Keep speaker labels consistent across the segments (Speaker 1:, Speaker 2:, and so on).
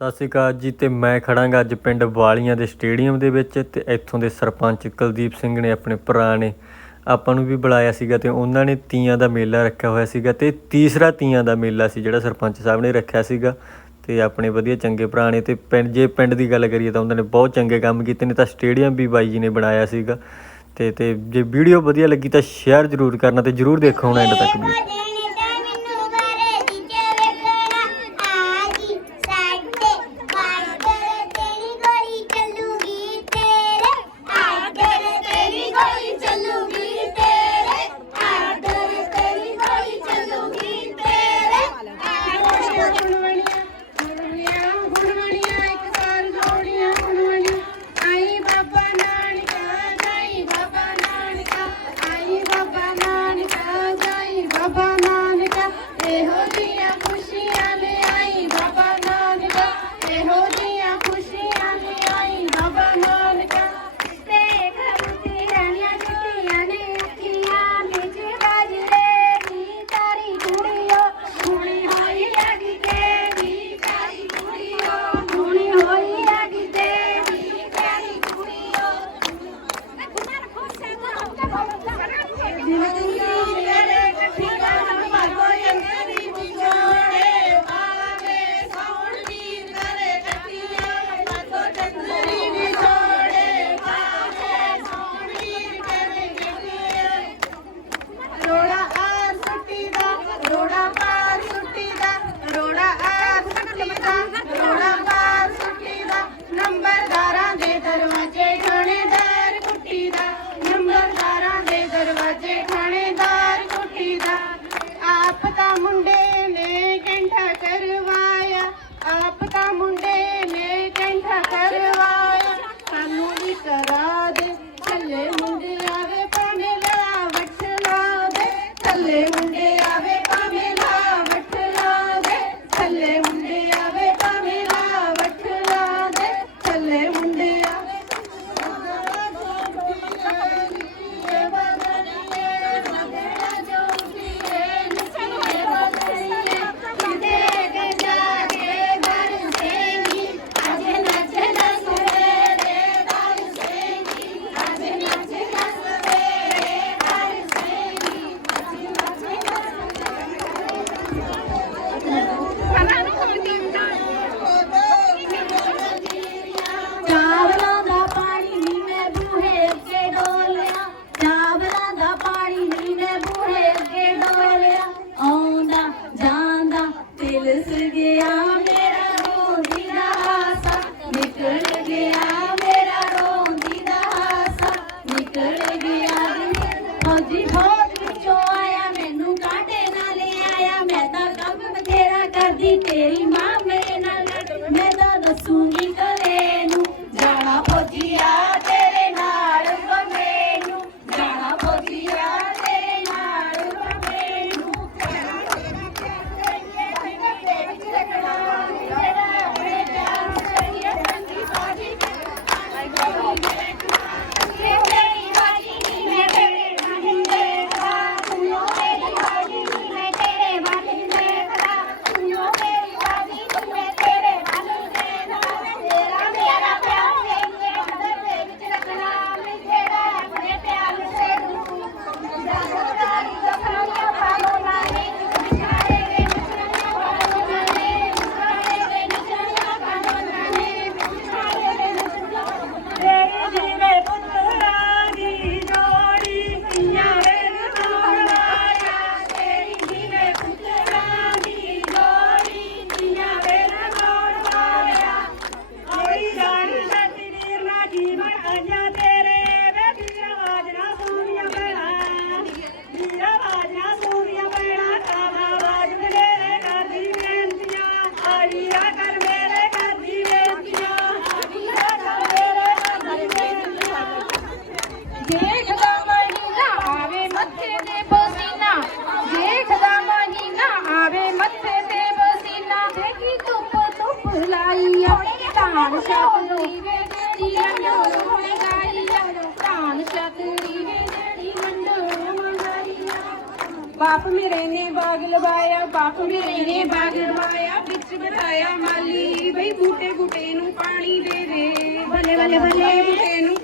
Speaker 1: ਸਤਿ ਸ਼੍ਰੀ ਅਕਾਲ ਜੀ ਤੇ ਮੈਂ ਖੜਾਂਗਾ ਅੱਜ ਪਿੰਡ ਵਾਲੀਆਂ ਦੇ ਸਟੇਡੀਅਮ ਦੇ ਵਿੱਚ ਤੇ ਇੱਥੋਂ ਦੇ ਸਰਪੰਚ ਕੁਲਦੀਪ ਸਿੰਘ ਨੇ ਆਪਣੇ ਭਰਾ ਨੇ ਆਪਾਂ ਨੂੰ ਵੀ ਬੁਲਾਇਆ ਸੀਗਾ ਤੇ ਉਹਨਾਂ ਨੇ ਤੀਆਂ ਦਾ ਮੇਲਾ ਰੱਖਿਆ ਹੋਇਆ ਸੀਗਾ ਤੇ ਤੀਸਰਾ ਤੀਆਂ ਦਾ ਮੇਲਾ ਸੀ ਜਿਹੜਾ ਸਰਪੰਚ ਸਾਹਿਬ ਨੇ ਰੱਖਿਆ ਸੀਗਾ ਤੇ ਆਪਣੇ ਵਧੀਆ ਚੰਗੇ ਭਰਾ ਨੇ ਤੇ ਪਿੰਡ ਜੇ ਪਿੰਡ ਦੀ ਗੱਲ ਕਰੀਏ ਤਾਂ ਉਹਨਾਂ ਨੇ ਬਹੁਤ ਚੰਗੇ ਕੰਮ ਕੀਤੇ ਨੇ ਤਾਂ ਸਟੇਡੀਅਮ ਵੀ ਬਾਈ ਜੀ ਨੇ ਬਣਾਇਆ ਸੀਗਾ ਤੇ ਤੇ ਜੇ ਵੀਡੀਓ ਵਧੀਆ ਲੱਗੀ ਤਾਂ ਸ਼ੇਅਰ ਜ਼ਰੂਰ ਕਰਨਾ ਤੇ ਜ਼ਰੂਰ ਦੇਖੋ ਹੁਣ ਐਂਡ ਤੱਕ ਵੀ।
Speaker 2: ਬਾਪ ਮੇਰੇ ਨੇ ਬਾਗ ਲਵਾਇਆ ਬਾਪ ਮੇਰੇ ਨੇ ਬਾਗ ਲਵਾਇਆ। ਵਿੱਚ ਬਿਠਾਇਆ ਮਾਲੀ। ਬਈ ਬੂਟੇ ਬੂਟੇ ਨੂੰ ਪਾਣੀ ਦੇ ਦੇ। ਭਲੇ ਭਲੇ ਭਲੇ ਬੂਟੇ ਨੂੰ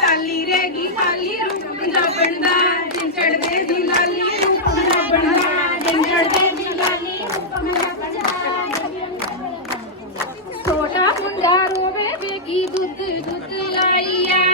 Speaker 2: ਟਾਲੀ ਰਹਿ ਗਈ ਖਾਲੀ ਪੰਜਾਬਣ ਦਾ ਜਿਨ ਚੜਦੇ ਦੀ ਲਾਲੀ ਪੰਜਾਬਣ ਦਾ ਜਿਨ ਚੜਦੇ ਦੀ ਲਾਲੀ ਪੰਜਾਬਣ ਦਾ ਛੋਟਾ ਮੁੰਡਾ ਰੋਵੇ ਵੇਗੀ ਦੁੱਧ ਦੁੱਧ
Speaker 3: ਲਾਈਆ।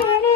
Speaker 2: Daddy.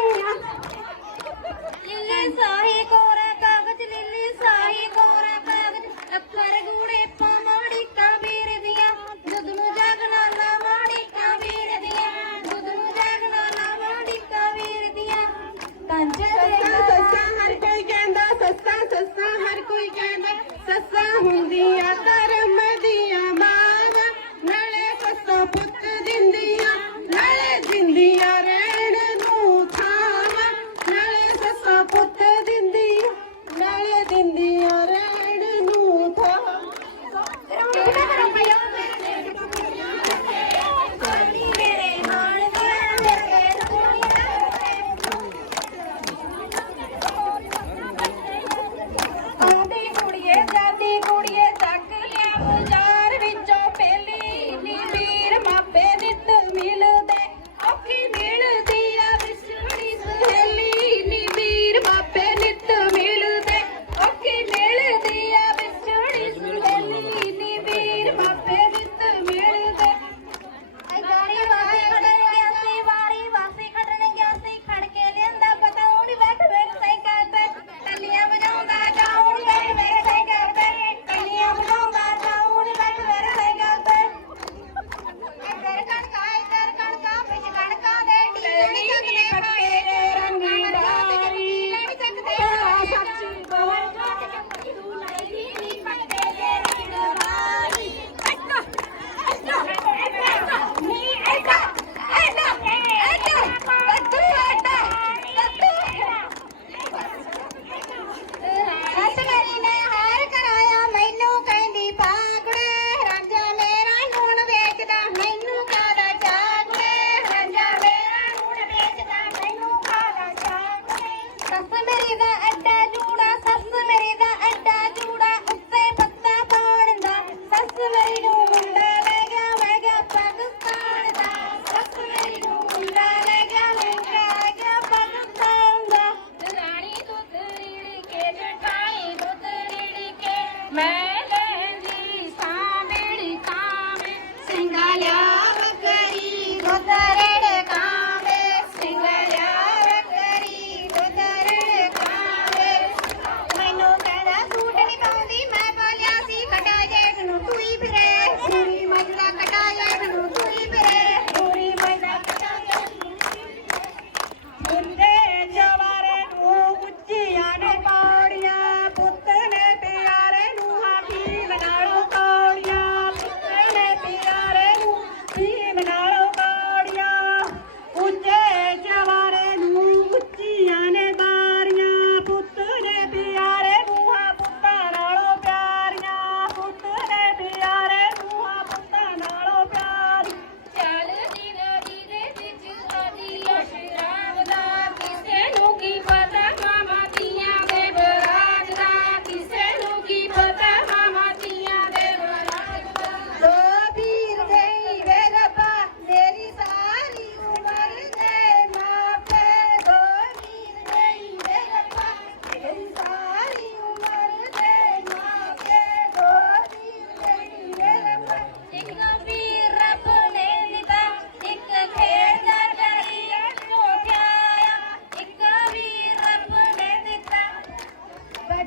Speaker 2: मैं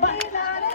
Speaker 2: 哎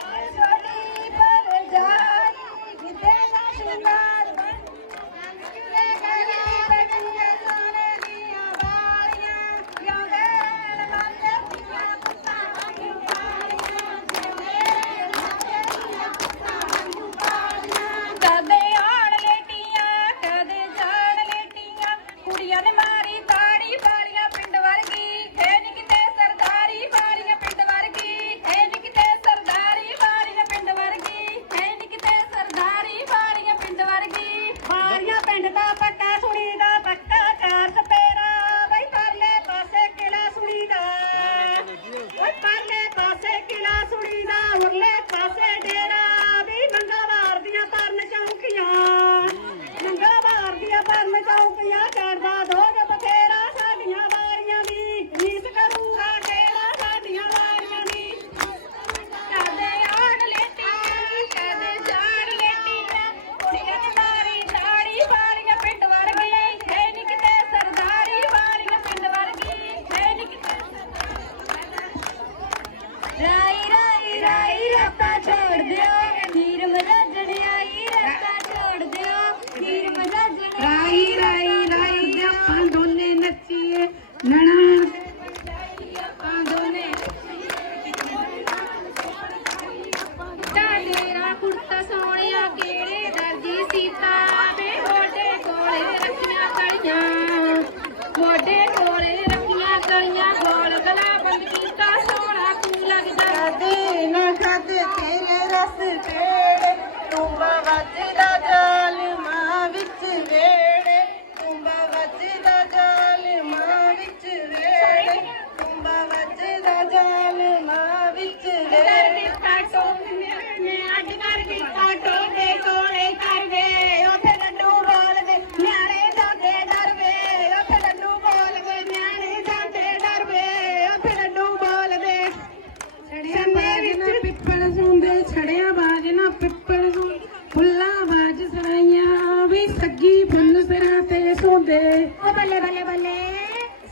Speaker 2: ਪਿੱਪਲ ਫੁੱਲਾਂ ਵਾਜ ਸਰਾਈਆਂ ਸੱਗੀ ਫੁੱਲ ਸਿਰਾਂ ਤੇ ਸੌਂਦੇ।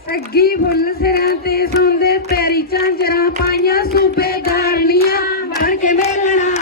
Speaker 2: ਸੱਗੀ ਫੁੱਲ ਸਿਰਾਂ ਤੇ ਸੌਂਦੇ ਪੈਰੀ ਚਾਂਜਰਾ ਪਾਈਆਂ ਸੂਬੇਦਾਰਨੀਆਂ ਬਣ ਕੇ ਮੇਲਣਾ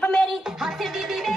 Speaker 4: Pameri, Hatti Bibi.